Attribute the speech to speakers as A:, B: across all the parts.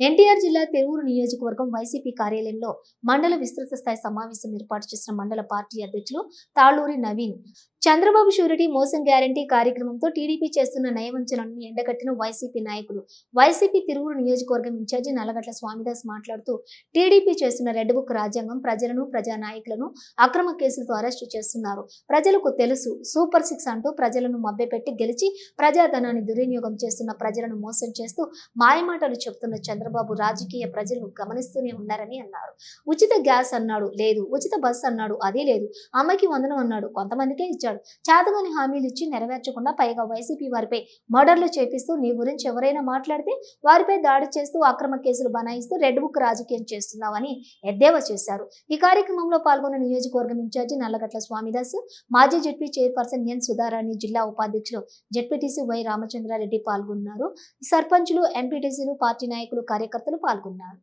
A: ఎన్టీఆర్ జిల్లా తెరువురు నియోజకవర్గం వైసీపీ కార్యాలయంలో మండల విస్తృత స్థాయి సమావేశం ఏర్పాటు చేసిన మండల పార్టీ అధ్యక్షులు తాళూరి నవీన్. చంద్రబాబు షూరిటీ మోసం గ్యారంటీ కార్యక్రమంతో టీడీపీ చేస్తున్న నయవంచనను ఎండగట్టిన వైసీపీ నాయకులు. వైసీపీ తిరువురు నియోజకవర్గం ఇన్ఛార్జి నల్లగట్ల స్వామిదాస్ మాట్లాడుతూ టీడీపీ చేస్తున్న రెడ్ బుక్ రాజ్యాంగం ప్రజలను ప్రజా నాయకులను అక్రమ కేసులతో అరెస్టు చేస్తున్నారు. ప్రజలకు తెలుసు సూపర్ సిక్స్ అంటూ ప్రజలను మభ్యపెట్టి గెలిచి ప్రజాధనాన్ని దుర్వినియోగం చేస్తున్న ప్రజలను మోసం చేస్తూ మాయమాటలు చెబుతున్న చంద్రబాబు రాజకీయ ప్రజలు గమనిస్తూనే ఉన్నారని అన్నారు. ఉచిత గ్యాస్ అన్నాడు లేదు. ఉచిత బస్సు అన్నాడు అదే లేదు. అమ్మకి వందనం అన్నాడు. కొంతమందికే ఇచ్చాడు. చేతగాని హామీలు ఇచ్చి నెరవేర్చకుండా పైగా వైసీపీ వారిపై మర్డర్లు చేపిస్తూ నీ గురించి ఎవరైనా మాట్లాడితే వారిపై దాడి చేస్తూ అక్రమ కేసులు బనాయిస్తూ రెడ్ బుక్ రాజకీయం చేస్తున్నావని ఎద్దేవా చేశారు. ఈ కార్యక్రమంలో పాల్గొన్న నియోజకవర్గం ఇన్ఛార్జి నల్లగట్ల స్వామిదాస్ మాజీ జెడ్పీ చైర్పర్సన్ ఎన్ సుధారాణి జిల్లా ఉపాధ్యక్షులు జెడ్పీటీసీ వై రామచంద్రారెడ్డి పాల్గొన్నారు. సర్పంచులు ఎంపీటీసీలు పార్టీ నాయకులు కార్యకర్తలు పాల్గొన్నారు.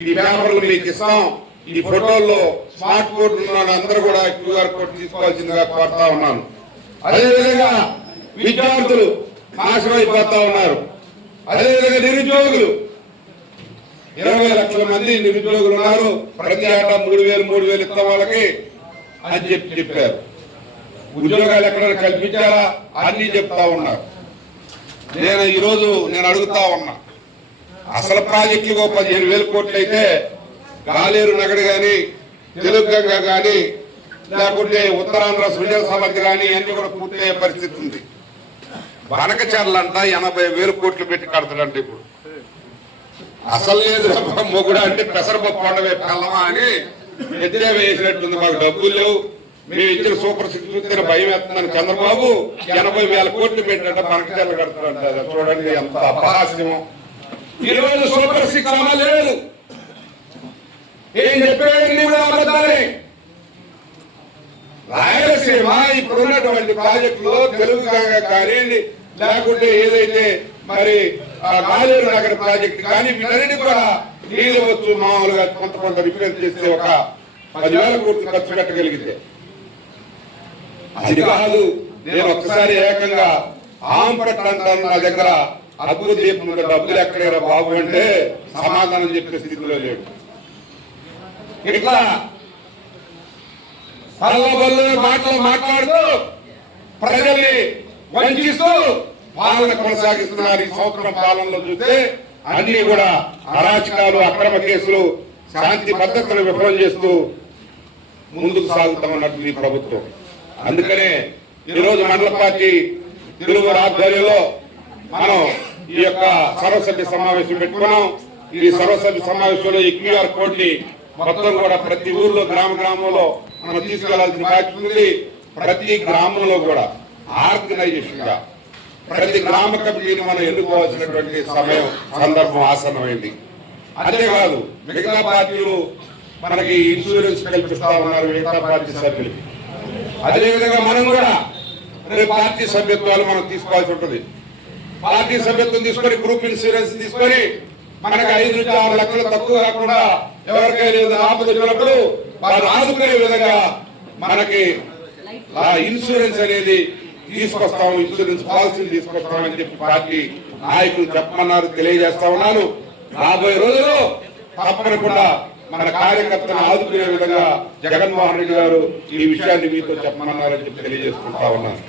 B: ఈ పేపర్లు మీకు ఇస్తాం. ఈ ఫోటోల్లో స్మార్ట్ బోర్డు ఉన్న అందరూ కూడా క్యూఆర్ కోడ్ తీసుకోవాల్సిందిగా కోరుతా ఉన్నాను. అదేవిధంగా విద్యార్థులు నాశనం అయిపోతా ఉన్నారు. అదేవిధంగా నిరుద్యోగులు. ఇరవై లక్షల మంది నిరుద్యోగులు ఉన్నారు. ప్రతి ఏటా మూడు వేలు మూడు వేలు ఇస్తాం వాళ్ళకి అని చెప్పి చెప్పారు. ఉద్యోగాలు ఎక్కడైనా కల్పించారా అన్ని చెప్తా ఉన్నారు. నేను ఈరోజు నేను అడుగుతా ఉన్నా. అసలు ప్రాజెక్టులు ఒక పదిహేను వేల కోట్లు అయితే గాలేరు నగడు కానీ తెలుగు కానీ లేకుంటే ఉత్తరాంధ్ర సృజన సమర్థి కానీ ఇవన్నీ కూడా పూర్తయ్యే పరిస్థితి ఉంది. బనకచర్లంట ఎనభై వేల కోట్లు పెట్టి కడతాడంట ఇప్పుడు. అసలు లేదు మొగుడు అంటే పెసరపప్పు పండవే పెళ్ళమా అని ఎదురే వేసినట్టుంది మాకు డబ్బులు లేవు. మేము ఇచ్చిన సూపర్ సిక్స్ చూస్తే భయం వేస్తుందని చంద్రబాబు ఎనభై వేల కోట్లు పెట్టినట్ట బనకచర్లు కడతాడంట. చూడండి ఎంత అపహాస్యమో. ఈ రోజు సూపర్ సిక్స్ అమలు లేదు. ఏం చెప్పేవన్నీ కూడా అబద్ధాలే. రాయలసీమ ఇప్పుడు ఉన్నటువంటి ప్రాజెక్టులో తెలుగు కానివ్వండి కానీ లేకుంటే ఏదైతే మరి ఆ గాలేరు నగర ప్రాజెక్టు కానీ వీటన్నిటి కూడా నీళ్ళు వచ్చు మామూలుగా కొంత కొంత రిపేర్ చేస్తే ఒక పదివేల కోట్లు ఖర్చు పెట్టగలిగితే. అది కాదు నేను ఒకసారి ఏకంగా ఆంపట్ అంటాను నా దగ్గర అభివృద్ధి దీపం డబ్బులు ఎక్కడైనా బాబు అంటే సమాధానం చెప్పే స్థితిలో లేడు. ఇట్లా పల్లబల్లు మాటలు మాట్లాడుతూ ప్రజల్ని వంచిస్తూ పాలన కొనసాగిస్తున్నారు. ఈ సంవత్సరం పాలనలో చూస్తే అన్ని కూడా అరాచకాలు అక్రమ కేసులు శాంతి భద్రతను విఫలం చేస్తూ ముందుకు సాగుతామన్నట్టు ఈ ప్రభుత్వం. అందుకనే ఈరోజు మండల పార్టీ తెలుగు ఆధ్వర్యంలో మనం ఈ యొక్క సర్వసభ్య సమావేశం పెట్టుకున్నాం. ఈ సర్వసభ్య సమావేశంలో ఈ క్యూఆర్ కోడ్ని మొత్తం కూడా ప్రతి ఊర్లో గ్రామ గ్రామంలో మనం తీసుకెళ్ళాల్సిన బాధ్యత ఉంది. ప్రతి గ్రామంలో కూడా ఆర్గనైజేషన్గా ప్రతి గ్రామ కమిటీని మనం ఎన్నుకోవాల్సినటువంటి సమయం సందర్భం ఆసన్నమైంది. అంతేకాదు మిగతా పార్టీలు మనకి ఇన్సూరెన్స్ కల్పిస్తా ఉన్నారు మిగతా పార్టీ సభ్యులకి. అదేవిధంగా మనం కూడా పార్టీ సభ్యత్వాలు మనం తీసుకోవాల్సి ఉంటుంది. పార్టీ సభ్యత్వం తీసుకొని గ్రూప్ ఇన్సూరెన్స్ తీసుకొని మనకి ఐదు నుంచి ఆరు లక్షలు తక్కువ కాకుండా ఎవరికైనా ఆపద వచ్చినప్పుడు వారు ఆదుకునే విధంగా మనకి ఆ ఇన్సూరెన్స్ అనేది తీసుకొస్తాం ఇన్సూరెన్స్ పాలసీలు తీసుకొస్తామని చెప్పి పార్టీ నాయకులు చెప్పమన్నారు తెలియజేస్తా ఉన్నాను. రాబోయే రోజుల్లో తప్పకుండా మన కార్యకర్తను ఆదుకునే విధంగా జగన్మోహన్ రెడ్డి గారు ఈ విషయాన్ని మీతో చెప్పమన్నారని చెప్పి తెలియజేసుకుంటా ఉన్నాను.